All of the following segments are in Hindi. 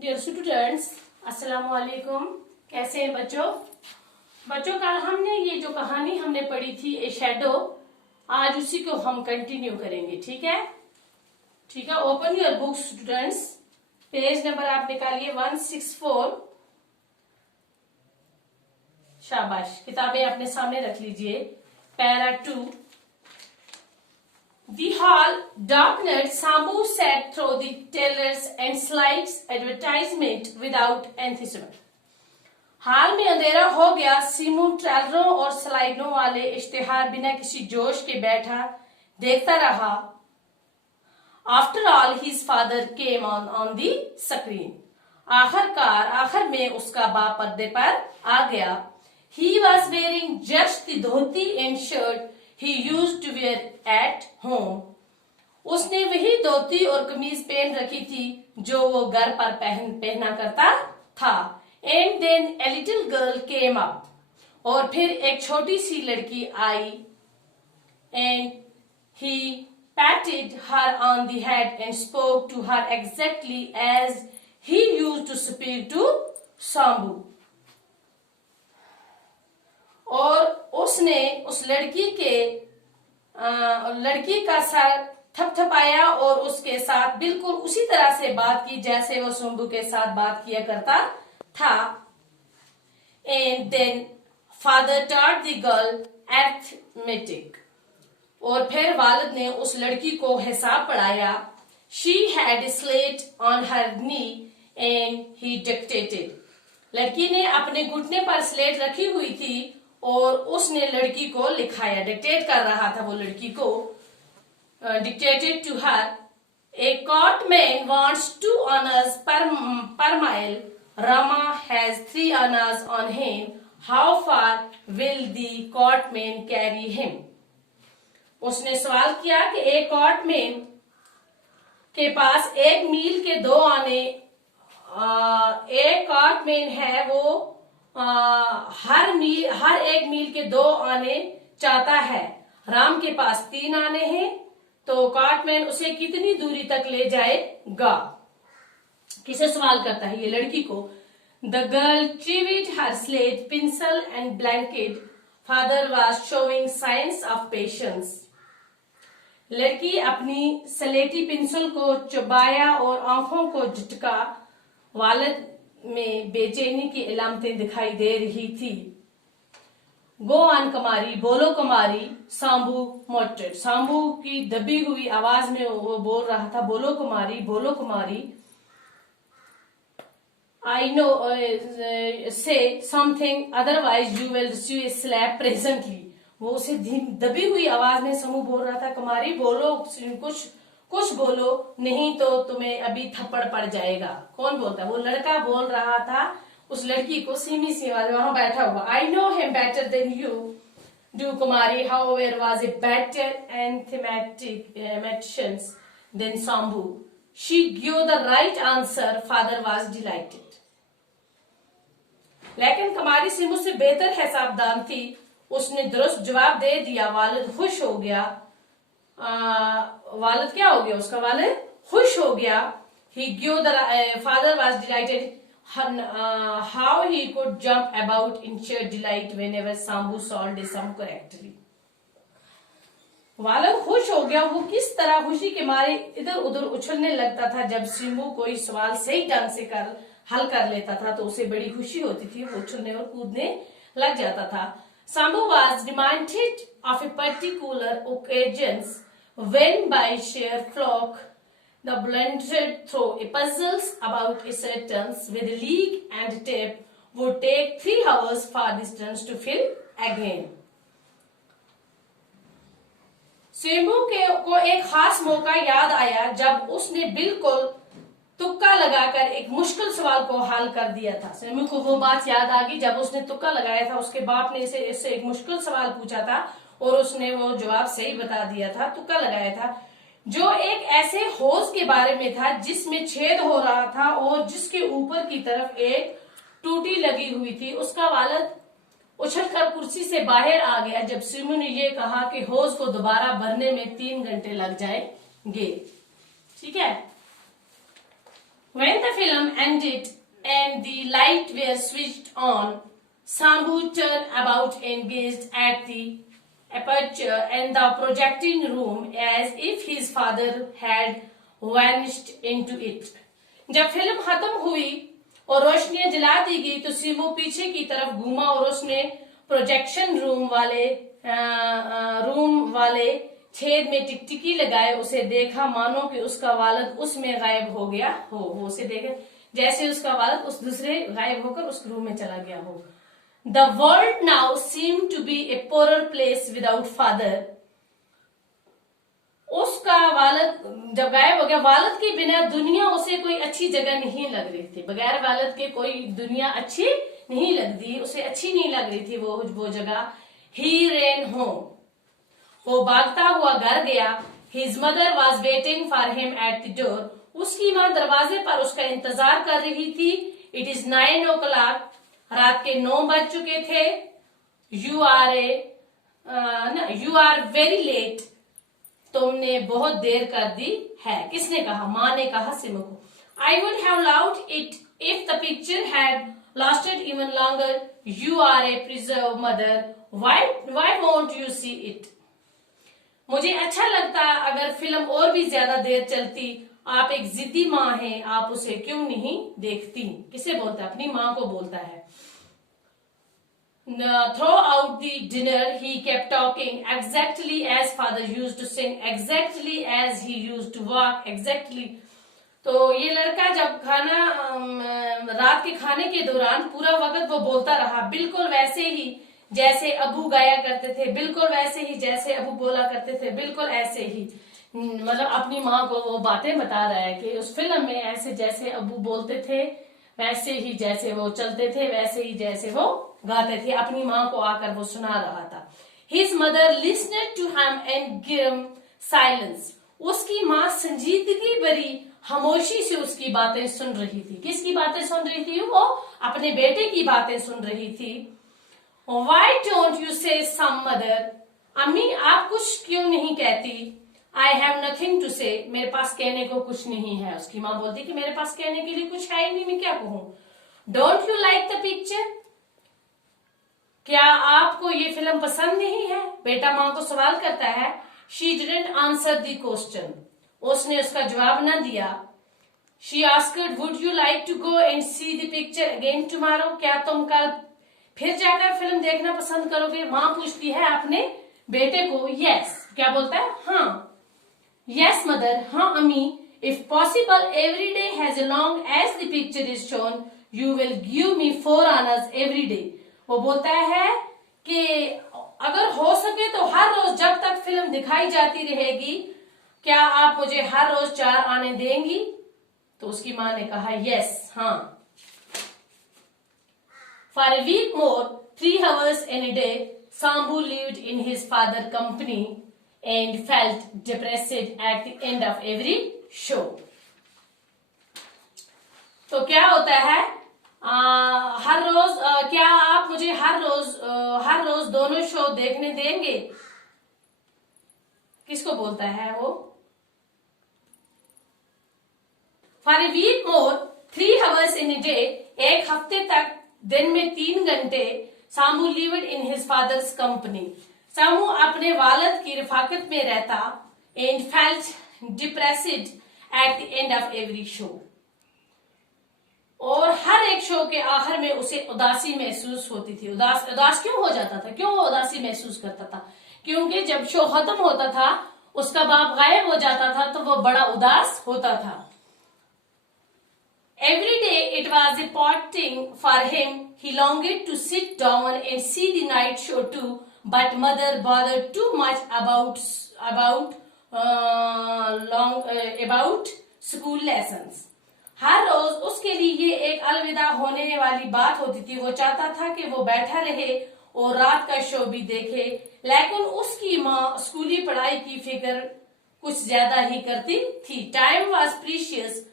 डियर स्टूडेंट्स, अस्सलाम वालेकुम। कैसे हैं बच्चों कल हमने ये जो कहानी हमने पढ़ी थी ए शैडो, आज उसी को हम कंटिन्यू करेंगे। ठीक है। Open your books students. Page number आप निकालिए 164। शाबाश, किताबें अपने सामने रख लीजिए। Para 2। The hall darkened. Sambu sat through the tellers and slides advertisement without enthusiasm. हाल में अंधेरा हो गया। सीमू ट्रेलरों और स्लाइडों वाले इश्तिहार बिना किसी जोश के बैठा देखता रहा। After all, his father came on the screen. आखिर में उसका बाप पर्दे पर आ गया। He was wearing just the dhoti and shirt he used to wear at home. उसने वही धोती और कमीज पहन रखी थी जो वो घर पर पहना करता था। And then a little girl came up. और फिर एक छोटी सी लड़की आई। And he patted her on the head and spoke to her exactly as he used to speak to Sambu. और उसने उस लड़की का सर थपथपाया और उसके साथ बिल्कुल उसी तरह से बात की जैसे वो शंभू के साथ बात किया करता था। And then father taught the girl arithmetic. और फिर वालिद ने उस लड़की को हिसाब पढ़ाया। She had a slate on her knee and he dictated. लड़की ने अपने घुटने पर स्लेट रखी हुई थी और उसने लड़की को लिखाया। डिक्टेट कर रहा था वो लड़की को। Dictated to her. A cartman wants 2 annas per mile. Rama has 3 annas on him. How far will the cartman carry him? उसने सवाल किया कि एक कार्टमैन के पास 1 मील के 2 आने। एक कार्टमैन है वो हर 1 मील के 2 आने चाहता है। राम के पास 3 आने हैं, तो कार्टमैन उसे कितनी दूरी तक ले जाएगा? किसे सवाल करता है? ये लड़की को। The girl tried her slate, pencil and blanket. Father was showing signs of patience. लड़की अपनी स्लेटी पेंसिल को चबाया और आंखों को झटका। वालिद में बेचैनी की इलामतें दिखाई दे रही थी। गो ऑन कुमारी, बोलो कुमारी। सांबू मोटेड। सांबू की दबी हुई आवाज में वो बोल रहा था, बोलो कुमारी, बोलो कुमारी। I know, say something, otherwise you will receive a slap presently. वो उसे दबी हुई आवाज में समूह बोल रहा था, कुमारी बोलो, कुछ बोलो, नहीं तो तुम्हें अभी थप्पड़ पड़ जाएगा। कौन बोलता? वो लड़का बोल रहा था उस लड़की को सीमी सी आवाज, वहां बैठा हुआ। I know him better than you do, Kumari, however, was a better mathematician than Sambu. She gave the right answer. Father was delighted. लेकिन कुमारी सिमू से बेहतर हिसाबदान थी। उसने दुरुस्त जवाब दे दिया। वालिद खुश हो गया। वालिद क्या हो गया? उसका वालिद खुश हो गया। He gave the father was delighted. How he could jump about in sheer delight whenever Sambu solved a sum correctly. वालिद खुश हो गया। वो किस तरह खुशी के मारे इधर उधर उछलने लगता था जब सिम्बू कोई सवाल सही ढंग से हल कर लेता था, तो उसे बड़ी खुशी होती थी। वो उछलने और कूदने लग जाता था। Sambu was reminded of a particular occasions when by sheer flock the blundered through a puzzles about a sentence with leak and tape would take 3 hours for the students to fill again. Simbu को एक खास मौका याद आया जब उसने बिल्कुल तुक्का लगाकर एक मुश्किल सवाल को हल कर दिया था। सिम्बू को वो बात याद आ गई जब उसने तुक्का लगाया था। उसके बाप ने इससे एक मुश्किल सवाल पूछा था और उसने वो जवाब सही बता दिया था, तुक्का लगाया था, जो एक ऐसे होज के बारे में था जिसमें छेद हो रहा था और जिसके ऊपर की तरफ एक टूटी लगी हुई थी। उसका वालिद उछलकर कुर्सी से बाहर आ गया जब सिम्बू ने यह कहा कि होज को दोबारा भरने में 3 घंटे लग जाएंगे। ठीक है। When the film ended and the light were switched on, Sambhu turned about and gazed at the aperture and the projecting room as if his father had vanished into it. जब फिल्म खत्म हुई और रोशनियां जला दी गई तो सिमो पीछे की तरफ घूमा और उसने प्रोजेक्शन रूम वाले छेद में टिकटिकी लगाए उसे देखा मानो कि उसका वालिद उसमें गायब हो गया हो उसे देखे जैसे उसका वालिद उस दूसरे गायब होकर उस रूम में चला गया हो. The world now seem to be a poorer place without father. उसका वालिद जब गायब हो गया, वालिद के बिना दुनिया उसे कोई अच्छी जगह नहीं लग रही थी. बगैर वालिद के कोई दुनिया अच्छी नहीं लगती, उसे अच्छी नहीं लग रही थी वो जगह. He ran home. वो भागता हुआ घर गया. His mother was waiting for him at the door. उसकी माँ दरवाजे पर उसका इंतजार कर रही थी. It is 9 o'clock. रात के 9 बज चुके थे. You are very late. तुमने बहुत देर कर दी है. किसने कहा? माँ ने कहा सिमो को. I would have loved it if the picture had lasted even longer. You are a preserve mother. Why won't you see it. मुझे अच्छा लगता अगर फिल्म और भी ज्यादा देर चलती. आप एक जिद्दी माँ हैं, आप उसे क्यों नहीं देखती. किसे बोलता है? अपनी माँ को बोलता है. Throughout the dinner, he kept talking exactly as father used to sing, exactly as he used to walk, exactly. तो ये लड़का जब रात के खाने के दौरान पूरा वक्त वो बोलता रहा, बिल्कुल वैसे ही जैसे अबू गाया करते थे, बिल्कुल वैसे ही जैसे अबू बोला करते थे, बिल्कुल ऐसे ही. मतलब अपनी माँ को वो बातें बता रहा है कि उस फिल्म में ऐसे जैसे अबू बोलते थे, वैसे ही जैसे वो चलते थे, वैसे ही जैसे वो गाते थे. अपनी माँ को आकर वो सुना रहा था. His mother listened to him and give silence. उसकी माँ संजीदगी भरी खामोशी से उसकी बातें सुन रही थी. किसकी बातें सुन रही थी? वो अपने बेटे की बातें सुन रही थी. वाई डोंट यू से सम मदर. अम्मी आप कुछ क्यों नहीं कहती. आई हैव नथिंग टू से. मेरे पास कहने को कुछ नहीं है. उसकी माँ बोलती कि मेरे पास कहने के लिए कुछ है ही नहीं, मैं क्या कहूं. Don't you like the picture. क्या आपको ये फिल्म पसंद नहीं है. बेटा माँ को सवाल करता है. She didn't answer the question. उसने उसका जवाब न दिया. She asked would you like to go and see the picture again tomorrow. क्या तुम कल फिर जाकर फिल्म देखना पसंद करोगे. माँ पूछती है अपने बेटे को. यस. क्या बोलता है? हाँ. Yes mother. हाँ अम्मी. If possible every day has a long as the picture is shown you will give me 4 hours every day. वो बोलता है कि अगर हो सके तो हर रोज जब तक फिल्म दिखाई जाती रहेगी, क्या आप मुझे हर रोज 4 आने देंगी. तो उसकी माँ ने कहा यस. हाँ. For a week more 3 hours in a day, Sambhu lived in his father's company and felt depressed at the end of every show. तो क्या होता है? हर रोज क्या आप मुझे हर रोज दोनों शो देखने देंगे. किसको बोलता है वो? For a week more 3 hours in a day. एक हफ्ते तक दिन में 3 घंटे. Samu lived in his father's company. Samu अपने वालिद की रिफाकत में रहता. And felt depressed at the end of every show. और हर एक शो के आखिर में उसे उदासी महसूस होती थी. उदास क्यों हो जाता था? क्यों वो उदासी महसूस करता था? क्योंकि जब शो खत्म होता था, उसका बाप गायब हो जाता था, तो वो बड़ा उदास होता था. Every day it was a parting for him. He longed to sit down and see the night show too, but mother bothered too much about school lessons. हर रोज उसके लिए ये एक अलविदा होने वाली बात होती थी. वो चाहता था कि वो बैठा रहे और रात का शो भी देखे, लेकिन उसकी माँ स्कूली पढ़ाई की फिक्र कुछ ज्यादा ही करती थी. Time was precious.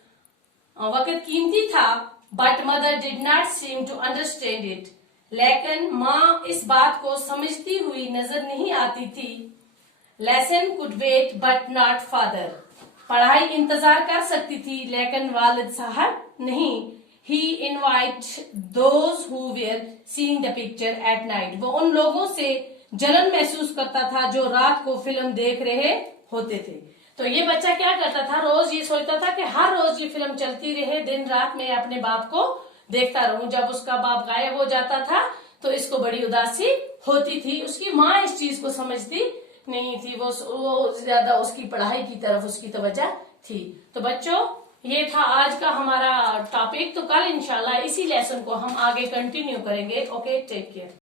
वक्त कीमती था. But mother did not seem to understand it. लेकिन माँ इस बात को समझती हुई नजर नहीं आती थी. Lesson could wait but not father. पढ़ाई इंतजार कर सकती थी, लेकिन वालिद साहब नहीं। He invited those who were seeing the picture at night. वो उन लोगों से जलन महसूस करता था जो रात को फिल्म देख रहे होते थे। तो ये बच्चा क्या करता था, रोज ये सोचता था कि हर रोज ये फिल्म चलती रहे, दिन रात मैं अपने बाप को देखता रहूं। जब उसका बाप गायब हो जाता था तो इसको बड़ी उदासी होती थी। उसकी माँ इस चीज को समझती नहीं थी, वो ज्यादा उसकी पढ़ाई की तरफ उसकी तवज्जो थी। तो बच्चों, ये था आज का हमारा टॉपिक। तो कल इंशाल्लाह इसी लेसन को हम आगे कंटिन्यू करेंगे। Okay, take care.